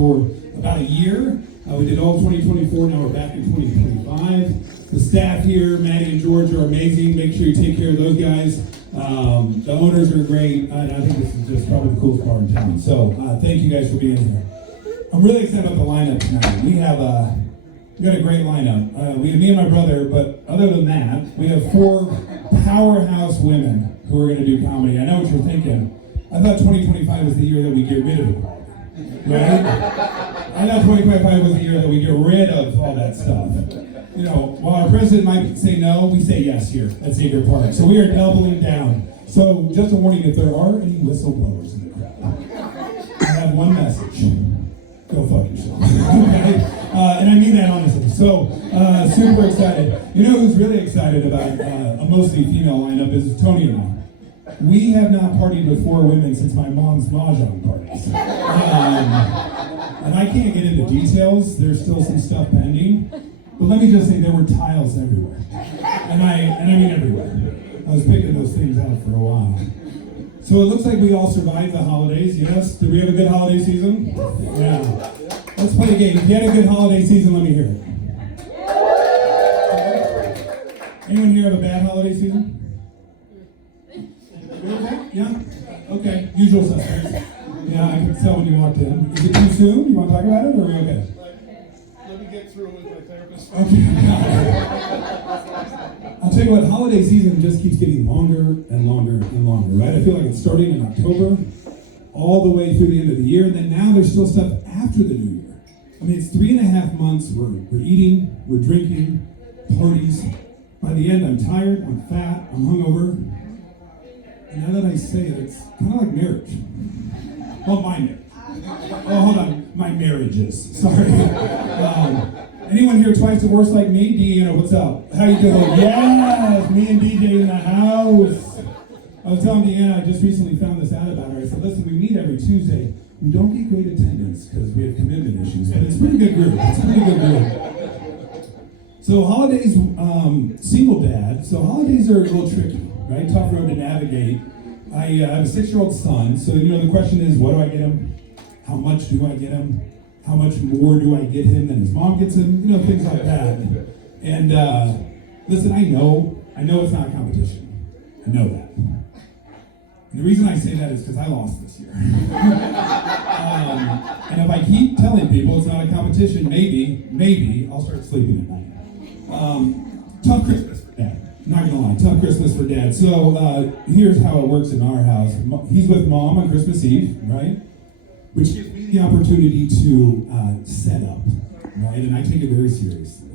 for about a year. We did all 2024, now we're back in 2025. The staff here, Maddie and George, are amazing. Make sure you take care of those guys. The owners are great, and I think this is just probably the coolest bar in town. So thank you guys for being here. I'm really excited about the lineup tonight. We got a great lineup. We have me and my brother, but other than that, we have 4 powerhouse women who are going to do comedy. I know what you're thinking. I thought 2025 was the year that we get rid of equality, right? I thought 2025 was the year that we get rid of all that stuff. You know, while our president might say no, we say yes here at Xavier Park. So we are doubling down. So just a warning, if there are any whistleblowers in the crowd, I have one message. Go fuck yourself. Okay? And I mean that honestly. So, super excited. You know who's really excited about a mostly female lineup is Tony and I. We have not partied with 4 women since my mom's mahjong parties. And I can't get into details. There's still some stuff pending. But let me just say there were tiles everywhere. And I mean everywhere. I was picking those things out for a while. So it looks like we all survived the holidays, yes? Did we have a good holiday season? Yeah. Let's play a game. If you had a good holiday season, let me hear it. Anyone here have a bad holiday season? Yeah? Okay. Usual suspects. Yeah, I could tell when you walked in. Is it too soon? You want to talk about it, or are we okay? Let me get through with my therapist. Okay. I'll tell you what, holiday season just keeps getting longer and longer and longer, right? I feel like it's starting in October, all the way through the end of the year, and then now there's still stuff after the new year. I mean, it's 3.5 months, we're eating, we're drinking, parties. By the end, I'm tired, I'm fat, I'm hungover. And now that I say it, it's kind of like marriage. Well, my marriage. Oh, hold on, my marriages, sorry. Anyone here twice divorced like me? Deanna, what's up? How you doing? Yes, me and DJ in the house. I was telling Deanna, I just recently found this out about her. I said, listen, we meet every Tuesday. We don't get great attendance because we have commitment issues, but it's a pretty good group. It's a pretty good group. So holidays, single dad, so holidays are a little tricky, right? Tough road to navigate. I have a 6-year-old son, so you know the question is, what do I get him? How much do I get him? How much more do I get him than his mom gets him? You know, things like that. And listen, I know it's not a competition. I know that. And the reason I say that is because I lost this year. And if I keep telling people it's not a competition, maybe I'll start sleeping at night. Tough Christmas for Dad. Not gonna lie, tough Christmas for Dad. So here's how it works in our house. He's with Mom on Christmas Eve, right? Which gives me the opportunity to set up, right? And I take it very seriously.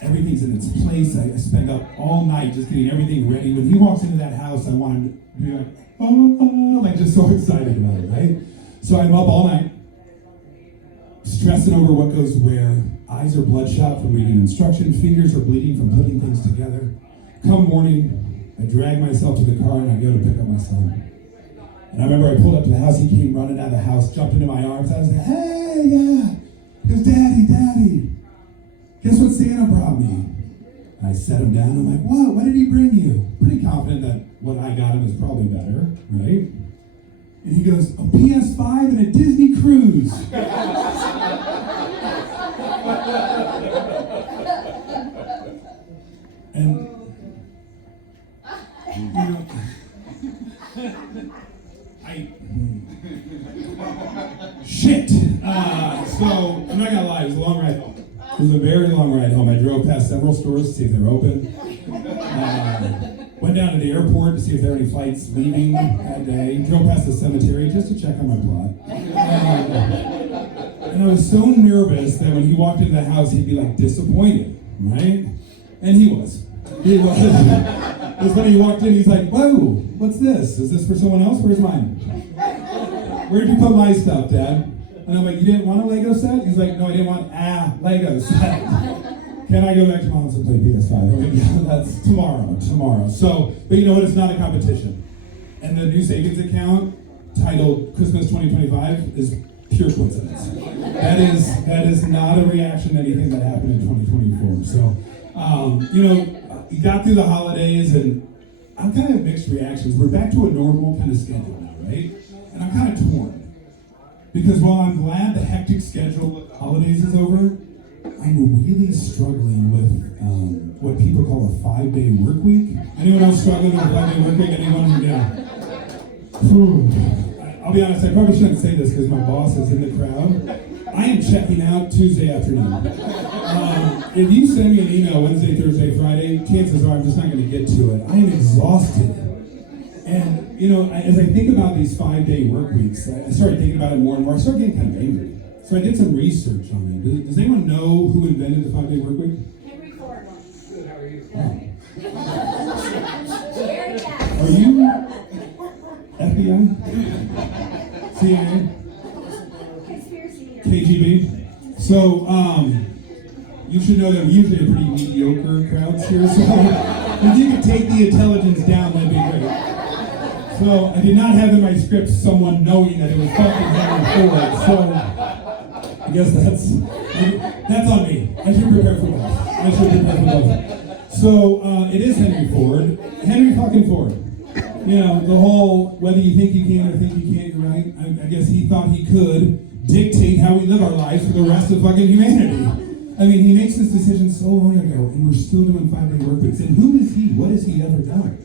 Everything's in its place. I spend up all night just getting everything ready. When he walks into that house, I want him to be like, oh, like just so excited about it, right? So I'm up all night, stressing over what goes where. Eyes are bloodshot from reading instructions. Fingers are bleeding from putting things together. Come morning, I drag myself to the car and I go to pick up my son. And I remember I pulled up to the house, he came running out of the house, jumped into my arms. I was like, hey, yeah. He goes, Daddy, guess what Santa brought me? And I set him down, I'm like, what did he bring you? Pretty confident that what I got him is probably better, right? And he goes, a PS5 and a Disney cruise. And, you know, shit. So I'm not gonna lie, it was a long ride home. It was a very long ride home. I drove past several stores to see if they were open. Went down to the airport to see if there were any flights leaving that day. Drove past the cemetery just to check on my plot. And I was so nervous that when he walked into the house, he'd be like disappointed, right? And he was. He was. It was funny, he walked in, he's like, whoa, what's this? Is this for someone else? Where's mine? Where'd you put my stuff, Dad? And I'm like, you didn't want a Lego set? He's like, no, I didn't want a Lego set. Can I go back to Mom's and play PS5? I'm like, yeah, that's tomorrow. So, but you know what? It's not a competition. And the new savings account titled Christmas 2025 is pure coincidence. That is not a reaction to anything that happened in 2024. So, you know, we got through the holidays and I'm kind of mixed reactions. We're back to a normal kind of schedule now, right? And I'm kind of torn. Because while I'm glad the hectic schedule with the holidays is over, I'm really struggling with what people call a 5-day work week. Anyone else struggling with a 5-day work week? Anyone? Yeah. Whew. I'll be honest, I probably shouldn't say this because my boss is in the crowd. I am checking out Tuesday afternoon. If you send me an email Wednesday, Thursday, Friday, chances are I'm just not going to get to it. I am exhausted. And, you know, as I think about these 5-day work weeks, I started thinking about it more and more. I started getting kind of angry. So I did some research on it. Does anyone know who invented the 5-day work week? Henry Ford. Good, how are you? Are you FBI? CIA? KGB? So, you should know that we're usually a pretty mediocre crowd here, so if you could take the intelligence down, that'd be great. So, I did not have in my script someone knowing that it was fucking Henry Ford, so I guess that's on me. I should prepare for both. So, it is Henry Ford. Henry fucking Ford. You know, the whole, whether you think you can or think you can't, you're right. I guess he thought he could dictate how we live our lives for the rest of fucking humanity. I mean, he makes this decision so long ago, and we're still doing 5-day work weeks. And who is he? What has he ever done?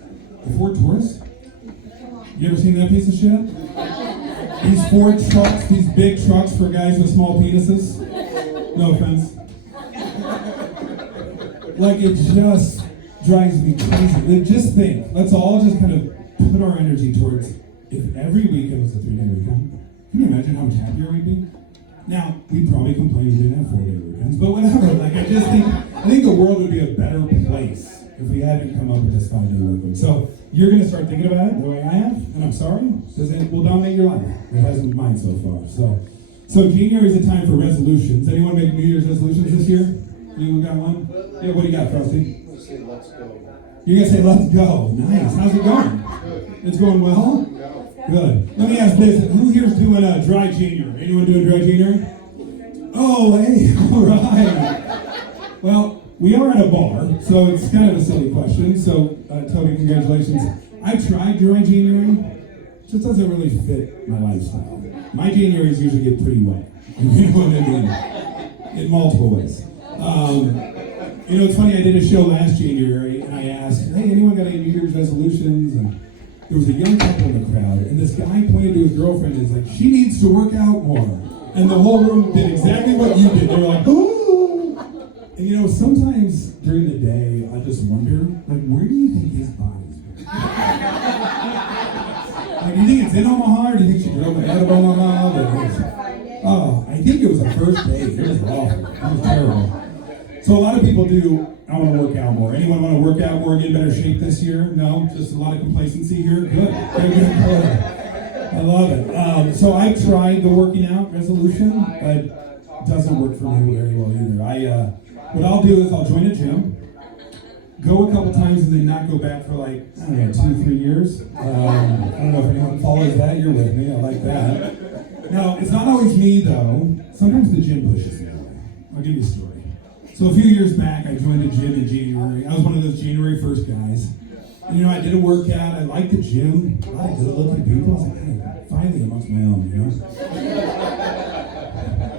The Ford Taurus? You ever seen that piece of shit? These Ford trucks, these big trucks for guys with small penises. No offense. Like, it just drives me crazy. Just think, let's all just kind of put our energy towards, if every weekend was a 3-day weekend, can you imagine how much happier we'd be? Now, we'd probably complain we didn't have 4-day weekends, but whatever. Like, I think the world would be a better place if we hadn't come up with this 5-day work week. So, you're going to start thinking about it the way I have, and I'm sorry, because it will dominate your life. It hasn't mine so far. So January is a time for resolutions. Anyone make New Year's resolutions this year? Anyone got one? Yeah, what do you got, Frosty? I'm gonna say let's go. You're going to say, let's go. Nice. How's it going? Good. It's going well? Go. Good. Let me ask this. Who here's doing a dry January? Anyone doing dry January? Oh, hey. All right. Well, we are at a bar, so it's kind of a silly question. So, Toby, congratulations. I've tried dry January. It just doesn't really fit my lifestyle. My Januaries usually get pretty wet. You know what I mean? In multiple ways. You know, it's funny, I did a show last January, and I asked, hey, anyone got any New Year's resolutions? And there was a young couple in the crowd, and this guy pointed to his girlfriend and was like, she needs to work out more. And the whole room did exactly what you did. They were like, ooh! And you know, sometimes during the day, I just wonder, like, where do you think his body's been? Like, do you think it's in Omaha, or do you think she drove out of Omaha? Oh, I think it was a first date. It was awful. It was terrible. So a lot of people do, I want to work out more. Anyone want to work out more, get in better shape this year? No? Just a lot of complacency here? Good. Good. I love it. So I tried the working out resolution, but it doesn't work for me very well either. What I'll do is I'll join a gym, go a couple times, and then not go back for like, I don't know, 2-3 years. I don't know if anyone follows that. You're with me. I like that. Now, it's not always me, though. Sometimes the gym pushes me away. I'll give you a story. So a few years back, I joined a gym in January. I was one of those January 1st guys. And, you know, I did a workout. I liked the gym. A lot of good-looking people. I was like, hey, finally amongst my own, you know?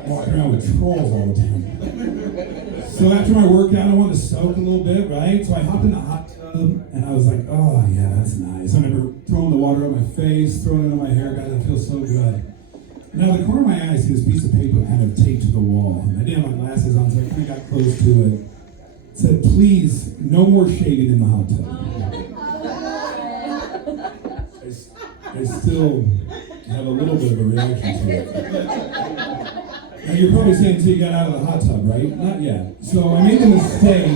Walking around with trolls all the time. So after my workout, I wanted to soak a little bit, right? So I hopped in the hot tub, and I was like, oh, yeah, that's nice. I remember throwing the water on my face, throwing it on my hair. God, that feels so good. Now, the corner of my eye, I see this piece of paper kind of taped to the wall. And I didn't have my glasses on, so I kind of got close to it. It said, please, no more shaving in the hot tub. I still have a little bit of a reaction to it. Now, you're probably saying, so you got out of the hot tub, right? Not yet. So I made the mistake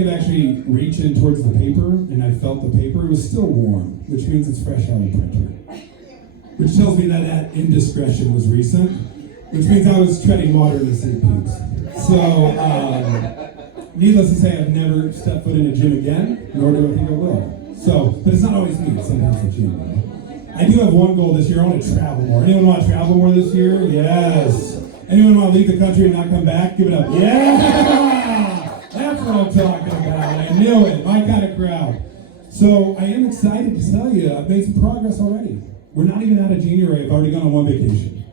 of actually reaching towards the paper, and I felt the paper. It was still warm, which means it's fresh out of the printer. Which tells me that indiscretion was recent, which means I was treading water in the city poops. So, needless to say, I've never stepped foot in a gym again, nor do I think I will. So, but it's not always me, it's sometimes the gym. Right? I do have one goal this year. I want to travel more. Anyone want to travel more this year? Yes. Anyone want to leave the country and not come back? Give it up. Yeah! That's what I'm talking about. I knew it. My kind of crowd. So I am excited to tell you, I've made some progress already. We're not even out of January. I've already gone on one vacation.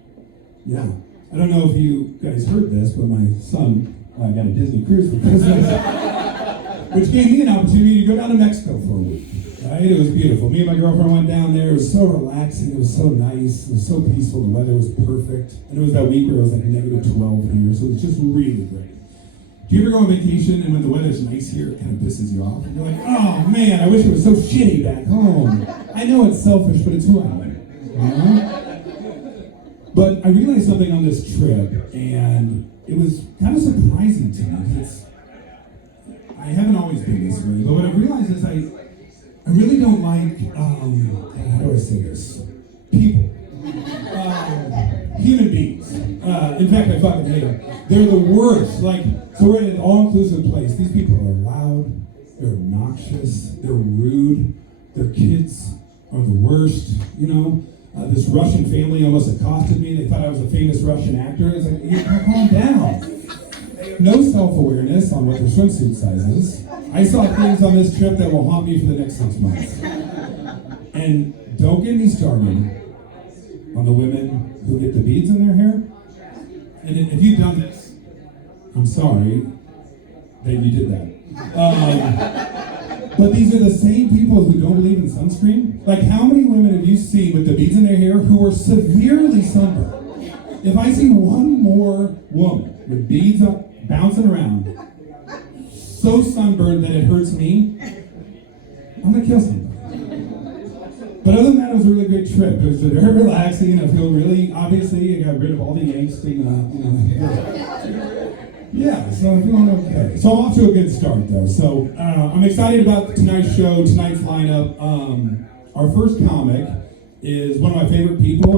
Yeah. I don't know if you guys heard this, but my son got a Disney cruise for Christmas, which gave me an opportunity to go down to Mexico for a week. Right? It was beautiful. Me and my girlfriend went down there. It was so relaxing. It was so nice. It was so peaceful. The weather was perfect. And it was that week where it was like negative 12 here, so it was just really great. Do you ever go on vacation and when the weather's nice here, it kind of pisses you off? And you're like, oh man, I wish it was so shitty back home. I know it's selfish, but it's who I am. You know? But I realized something on this trip, and it was kind of surprising to me. I haven't always been this way, but what I realized is I really don't like, how do I say this? People. Human beings. In fact, I fucking hate them. They're the worst. Like, so we're in an all-inclusive place. These people are loud, they're obnoxious, they're rude, their kids are the worst, you know? This Russian family almost accosted me. They thought I was a famous Russian actor. I was like, yeah, calm down. No self-awareness on what their swimsuit size is. I saw things on this trip that will haunt me for the next 6 months. And don't get me started on the women who get the beads in their hair. And if you've done this, I'm sorry that you did that. But these are the same people who don't believe in sunscreen. Like, how many women have you seen with the beads in their hair who are severely sunburned? If I see one more woman with beads up, bouncing around, so sunburned that it hurts me, I'm gonna kill somebody. But other than that, it was a really great trip. It was very relaxing. I feel really, obviously, I got rid of all the angst and, yeah, so I'm feeling okay. So I'm off to a good start, though. So I'm excited about tonight's show, tonight's lineup. Our first comic is one of my favorite people.